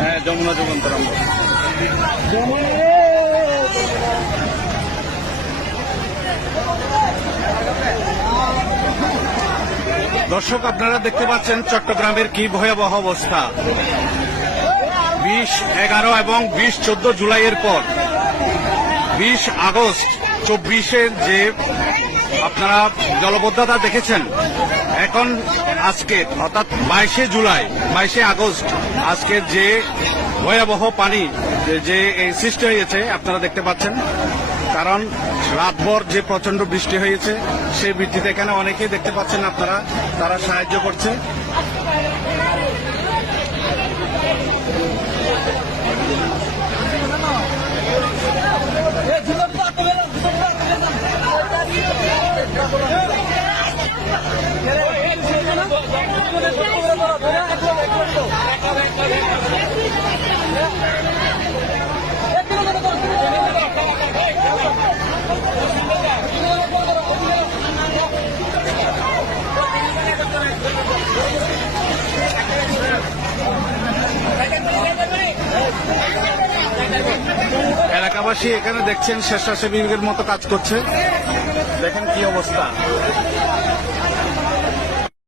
হ্যাঁ যমুনা দর্শক আপনারা দেখতে পাচ্ছেন চট্টগ্রামের কি ভয়াবহ অবস্থা বিশ এগারো এবং বিশ চোদ্দ জুলাইয়ের পর বিশ আগস্ট চব্বিশের যে আপনারা জলবদ্ধতা দেখেছেন এখন আজকে অর্থাৎ বাইশে জুলাই বাইশে আগস্ট আজকে যে ভয়াবহ পানি যে সৃষ্টি হয়েছে আপনারা দেখতে পাচ্ছেন কারণ রাতভর যে প্রচন্ড বৃষ্টি হয়েছে সেই বৃষ্টিতে এখানে অনেকেই দেখতে পাচ্ছেন আপনারা তারা সাহায্য করছে এলাকাবাসী এখানে দেখছেন স্বেচ্ছাসেবীদের মতো কাজ করছে দেখেন কি অবস্থা